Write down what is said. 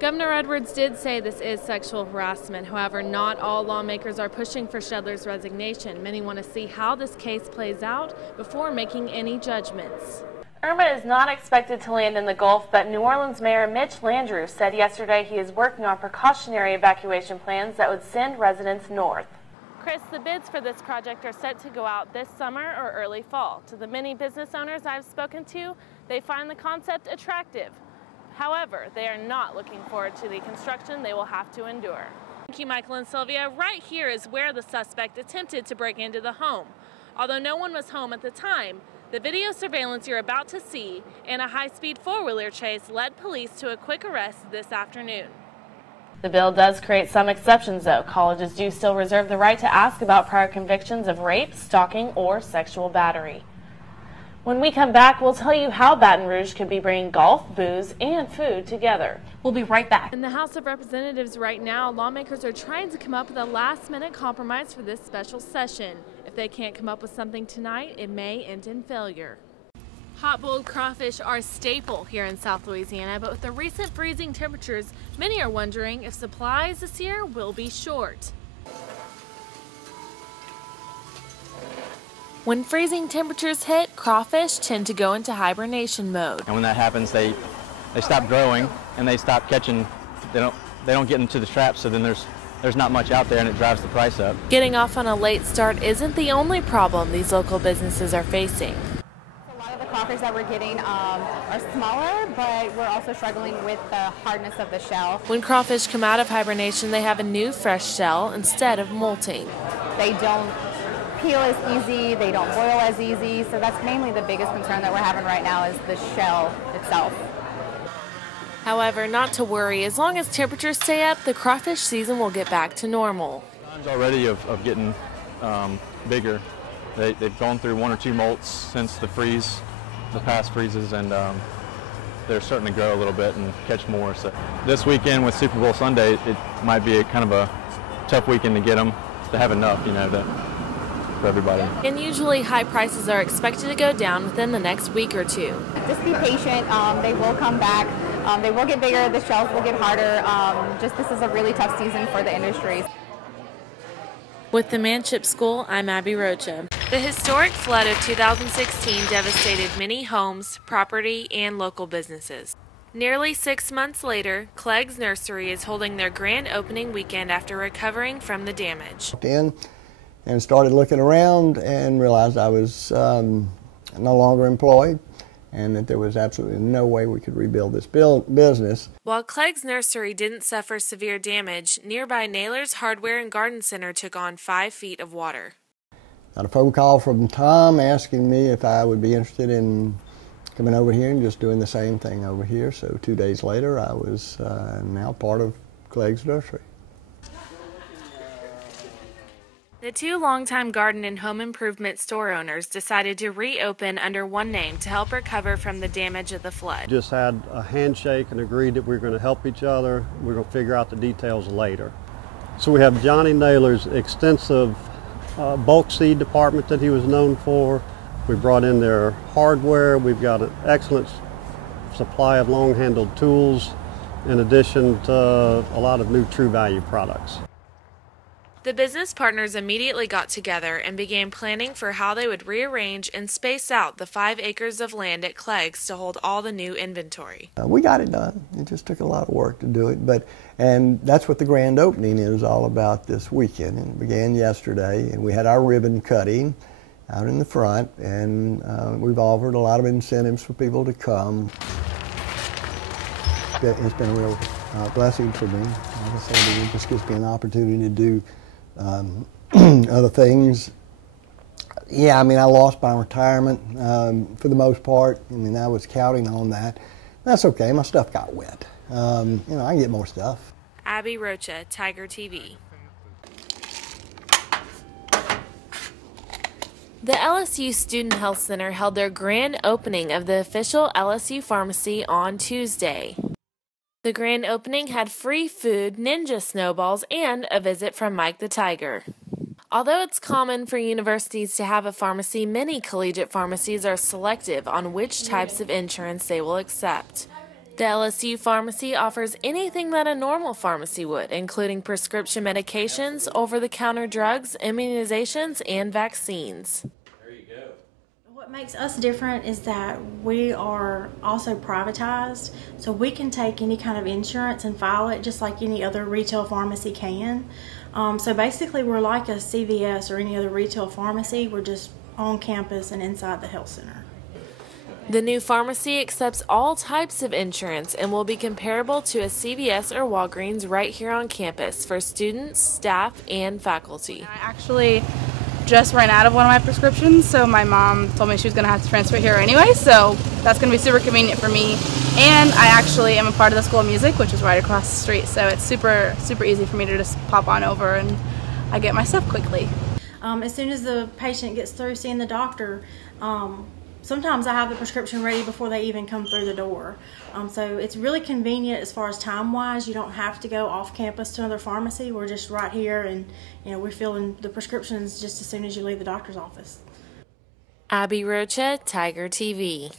Governor Edwards did say this is sexual harassment. However, not all lawmakers are pushing for Shedler's resignation. Many want to see how this case plays out before making any judgments. Irma is not expected to land in the Gulf, but New Orleans Mayor Mitch Landrieu said yesterday he is working on precautionary evacuation plans that would send residents north. Chris, the bids for this project are set to go out this summer or early fall. To the many business owners I've spoken to, they find the concept attractive. However, they are not looking forward to the construction they will have to endure. Thank you, Michael and Sylvia. Right here is where the suspect attempted to break into the home. Although no one was home at the time, the video surveillance you're about to see and a high-speed four-wheeler chase led police to a quick arrest this afternoon. The bill does create some exceptions, though. Colleges do still reserve the right to ask about prior convictions of rape, stalking, or sexual battery. When we come back, we'll tell you how Baton Rouge could be bringing golf, booze, and food together. We'll be right back. In the House of Representatives right now, lawmakers are trying to come up with a last-minute compromise for this special session. If they can't come up with something tonight, it may end in failure. Hot-boiled crawfish are a staple here in South Louisiana, but with the recent freezing temperatures, many are wondering if supplies this year will be short. When freezing temperatures hit, crawfish tend to go into hibernation mode. And when that happens, they stop growing and they stop catching. They don't get into the traps, so then there's not much out there and it drives the price up. Getting off on a late start isn't the only problem these local businesses are facing. A lot of the crawfish that we're getting are smaller, but we're also struggling with the hardness of the shell. When crawfish come out of hibernation, they have a new fresh shell instead of molting. They don't peel as easy, they don't boil as easy, so that's mainly the biggest concern that we're having right now is the shell itself. However, not to worry, as long as temperatures stay up, the crawfish season will get back to normal. Signs already of getting bigger. They've gone through one or two molts since the past freezes, and they're starting to grow a little bit and catch more. So this weekend with Super Bowl Sunday, it might be kind of a tough weekend to get them to have enough, for everybody. And usually high prices are expected to go down within the next week or two. Just be patient, they will come back, they will get bigger, the shells will get harder, this is a really tough season for the industry. With the Manship School, I'm Abbi Rocha. The historic flood of 2016 devastated many homes, property, and local businesses. Nearly 6 months later, Clegg's Nursery is holding their grand opening weekend after recovering from the damage. And started looking around and realized I was no longer employed and that there was absolutely no way we could rebuild this business. While Clegg's Nursery didn't suffer severe damage, nearby Naylor's Hardware and Garden Center took on 5 feet of water. Got a phone call from Tom asking me if I would be interested in coming over here and just doing the same thing over here. So 2 days later, I was now part of Clegg's Nursery. The two longtime garden and home improvement store owners decided to reopen under one name to help recover from the damage of the flood. Just had a handshake and agreed that we were going to help each other. We're going to figure out the details later. So we have Johnny Naylor's extensive bulk seed department that he was known for. We brought in their hardware. We've got an excellent supply of long-handled tools in addition to a lot of new True Value products. The business partners immediately got together and began planning for how they would rearrange and space out the 5 acres of land at Clegg's to hold all the new inventory. We got it done. It just took a lot of work to do it, and that's what the grand opening is all about this weekend. And it began yesterday, and we had our ribbon cutting out in the front, and we've offered a lot of incentives for people to come. It's been a real blessing for me. Like I said, it just gives me an opportunity to do other things. Yeah, I mean, I lost my retirement for the most part. I mean, I was counting on that. That's okay. My stuff got wet. I can get more stuff. Abbi Rocha, Tiger TV. The LSU Student Health Center held their grand opening of the official LSU pharmacy on Tuesday. The grand opening had free food, ninja snowballs, and a visit from Mike the Tiger. Although it's common for universities to have a pharmacy, many collegiate pharmacies are selective on which types of insurance they will accept. The LSU pharmacy offers anything that a normal pharmacy would, including prescription medications, over-the-counter drugs, immunizations, and vaccines. What makes us different is that we are also privatized, so we can take any kind of insurance and file it just like any other retail pharmacy can. So basically we're like a CVS or any other retail pharmacy. We're just on campus and inside the health center. The new pharmacy accepts all types of insurance and will be comparable to a CVS or Walgreens right here on campus for students, staff, and faculty. I actually just ran out of one of my prescriptions, so my mom told me she was going to have to transfer here anyway, so that's going to be super convenient for me. And I actually am a part of the School of Music, which is right across the street, so it's super easy for me to just pop on over and I get my stuff quickly. As soon as the patient gets through seeing the doctor, sometimes I have the prescription ready before they even come through the door. So it's really convenient as far as time-wise. You don't have to go off campus to another pharmacy. We're just right here, and we're filling the prescriptions just as soon as you leave the doctor's office. Abbi Rocha, Tiger TV.